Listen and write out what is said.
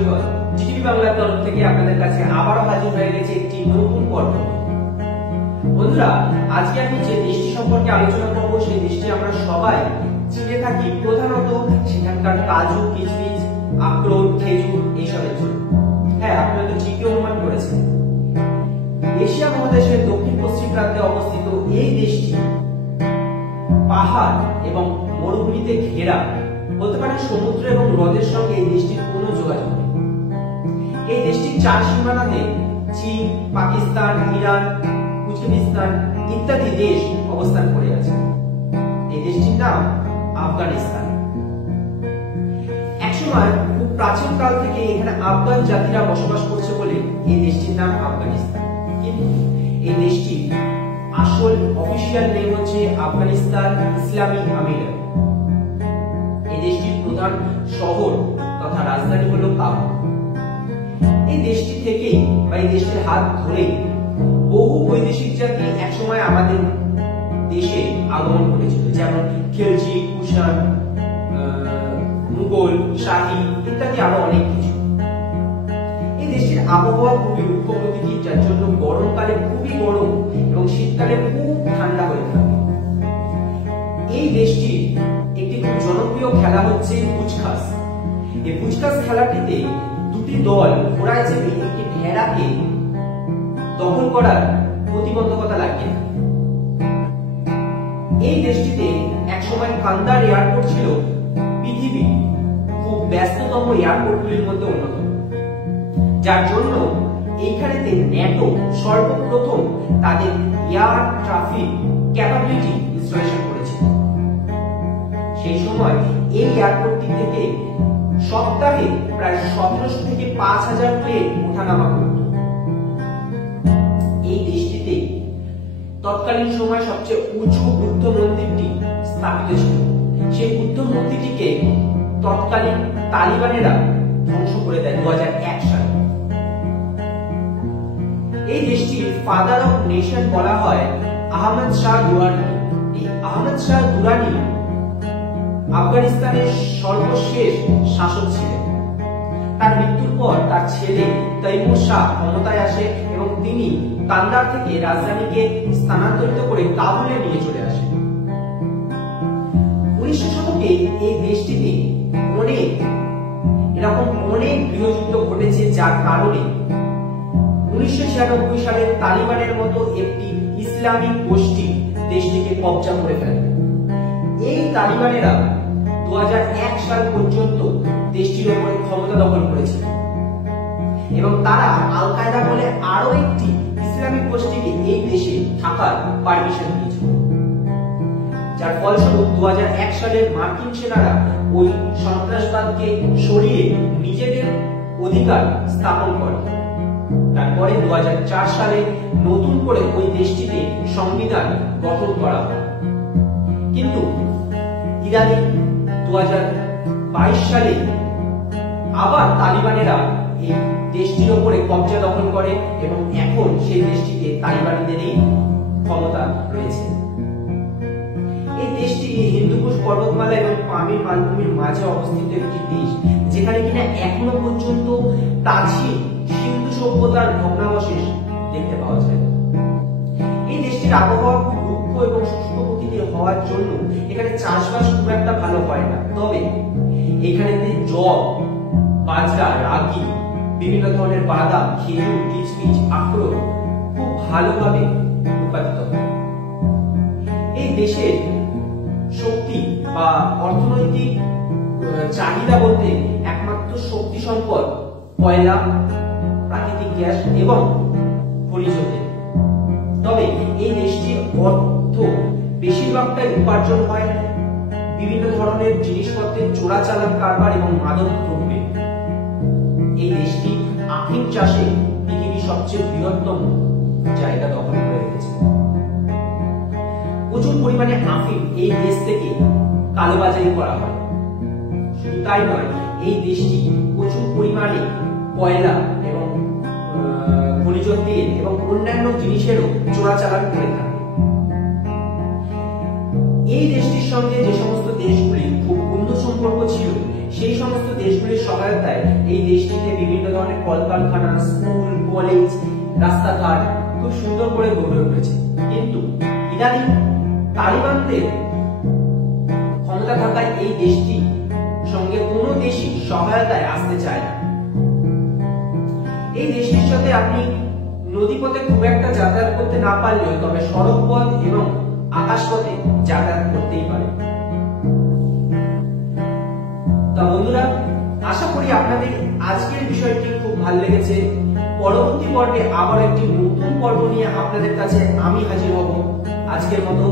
সৈকত Zee TV বাংলার তরফ থেকে আপনাদের কাছে আবারও হাজির হয়ে গেছে একটি নতুন পর্ব। বন্ধুরা, আজকে আমি যে দেশটি সম্পর্কে আলোচনা করব সেই দেশটি আমরা সবাই চিনে থাকি প্রধানত সেখানকার কাজু, কিশমিশ, আখরোট, খেজুর এইসবের জন্য। হ্যাঁ, আপনারা তো ঠিকই অনুমান করেছেন। এশিয়া মহাদেশের দক্ষিণ পশ্চিম প্রান্তে অবস্থিত এই দেশটি পাহাড় এবং মরুভূমিতে ঘেরা, বলতে পারেন সমুদ্র এবং হ্রদের সঙ্গে এই দেশটির কোনো যোগাযোগ নেই। এই দেশটির চার সীমানাতে চীন, পাকিস্তান, ইরান, উজবেকিস্তান ইত্যাদি দেশ অবস্থান করে আছে। এই দেশটির নাম আফগানিস্তান। একসময় খুব প্রাচীন কাল থেকে এখানে আফগান জাতিরা বসবাস করছে বলে এই দেশটির নাম আফগানিস্তান। কিন্তু এই দেশটির আসল অফিসিয়াল নেম হচ্ছে আফগানিস্তান ইসলামী আমিরাত। এই দেশটির প্রধান শহর তথা রাজধানী হলো কাবুল। এই দেশটি থেকেই বা এই দেশের হাত ধরেই বহু বৈদেশিক জাতি একসময় আমাদের দেশে আগমন করেছিল, যেমন খিলজি, কুষাণ, মুঘল, শাহী ইত্যাদি আরো অনেক কিছু। এই দেশটির আবহাওয়া খুবই রুক্ষ প্রকৃতির, যার জন্য গরমকালে খুবই গরম এবং শীতকালে খুব ঠান্ডা হয়ে থাকে। এই দেশটির একটি খুব জনপ্রিয় খেলা হচ্ছে পুচকাস। এই পুচকাস খেলাটিতে দুটি দল ঘোড়ায় চেপে একটি ভেড়াকে দখল করার প্রতিবন্ধকতা লাগিয়ে থাকে। এই দেশটিতে একসময় কান্দার এয়ারপোর্ট ছিল পৃথিবীর খুব ব্যস্ততম এয়ারপোর্টগুলির মধ্যে অন্যতম, যার জন্য এইখানেতে ন্যাটো সর্বপ্রথম তাদের এয়ার ট্রাফিক ক্যাপাবিলিটি ইনস্টলেশন করেছিল। সেই সময় এই এয়ারপোর্টটি থেকে সপ্তাহে প্রায় 1700 থেকে 5000 প্লেন ওঠানামা করত। এই দেশটিতে তৎকালীন সময় সবচেয়ে উঁচু বুদ্ধ মন্দিরটি স্থাপিত ছিল। সেই বুদ্ধ মন্দিরটিকে তৎকালীন তালিবানেরা ধ্বংস করে দেয় 2001 সালে। এই দেশটির ফাদার অফ নেশন বলা হয় আহমদ শাহ দুরানি। এই আহমদ শাহ দুরানি আফগানিস্তানের সর্বশেষ শাসক ছিলেন। তার মৃত্যুর পর তার ছেলে তৈমুর শাহ ক্ষমতায় আসে এবং তিনি কান্দার থেকে রাজধানীকে স্থানান্তরিত করে কাবুলে নিয়ে চলে আসেন। 1900 শতকে এই দেশটিতে এরকম অনেক গৃহযুদ্ধ ঘটেছে, যার কারণে 1996 সালে তালিবানের মতো একটি ইসলামিক গোষ্ঠী দেশটিকে কবজা করে ফেলে। এই তালিবানেরা 2001 সাল পর্যন্ত দেশটির উপরে ক্ষমতা দখল করেছিল এবং তারা আল কায়দা বলে আরো একটি ইসলামিক গোষ্ঠীকে এই দেশে থাকার পারমিশন দিয়েছিল, যার ফলস্বরূপ 2001 সালে মার্কিন সেনারা ওই সন্ত্রাসবাদকে সরিয়ে নিজেদের অধিকার স্থাপন করে। তারপরে 2004 সালে নতুন করে ওই দেশটিতে সংবিধান গঠন করা হয়। কিন্তু ইরানি 2022 সালে আবার তালিবানেরা এই দেশটির উপরে কবজা দখল করে এবং এখন সেই দেশটিতে তালিবানিদেরই ক্ষমতা রয়েছে। এই দেশটি হিন্দুকুশ পর্বতমালা এবং পামির মালভূমির মাঝে অবস্থিত একটি দেশ, যেখানে কিনা এখনো পর্যন্ত প্রাচীন সিন্ধু সভ্যতার ভগ্নাবশেষ দেখতে পাওয়া যায়। এই দেশটির আবহাওয়া খুব রুক্ষ এবং শুষ্ক প্রকৃতির হওয়ার জন্য এখানে চাষবাস খুব একটা ভালো হয় না। তবে এখানে জব, বাজরা, রাগি, বিভিন্ন ধরনের বাদাম, খেজুর, কিশমিশ, আখরোট খুব ভালোভাবে উৎপাদিত হয়। এই দেশের শক্তি বা অর্থনৈতিক চাহিদা বলতে একমাত্র শক্তি সম্পদ কয়লা, প্রাকৃতিক গ্যাস এবং খনিজ তেল। তবে এই দেশটির অর্থ বেশিরভাগটাই উপার্জন হয় বিভিন্ন ধরনের জিনিসপত্রের চোরাচালান কারবার এবং মাদক দ্রব্যে। এই দেশটি আফিম চাষে পৃথিবীর সবচেয়ে বৃহত্তম জায়গা দখল করে রেখেছে। প্রচুর পরিমাণে আফিম এই দেশ থেকে কালোবাজারি করা হয়। শুধু তাই নয়, এই দেশটি প্রচুর পরিমাণে কয়লা এবং খনিজ তেল এবং অন্যান্য জিনিসেরও চোরাচালান করে থাকে। এই দেশটির সঙ্গে যে সমস্ত দেশগুলি খুব বন্ধু সম্পর্ক ছিল, সেই সমস্ত দেশগুলির সহায়তায় এই দেশটিতে বিভিন্ন ধরনের কলকারখানা, স্কুল, কলেজ, রাস্তাঘাট খুব সুন্দর করে গড়ে উঠেছে। কিন্তু ইদানিং তালিবানদের ক্ষমতা থাকায় এই দেশটি সঙ্গে কোনো দেশই সহায়তায় আসতে চায় না। এই দেশটির সাথে আপনি নদীপথে খুব একটা যাতায়াত করতে না পারলেও তবে সড়ক পথ এবং আকাশপথে যাতায়াত করতেই পারে। তা বন্ধুরা, আশা করি আপনাদের আজকের বিষয়টি খুব ভালো লেগেছে। পরবর্তী পর্বে আবার একটি নতুন পর্ব নিয়ে আপনাদের কাছে আমি হাজির হব। আজকের মতো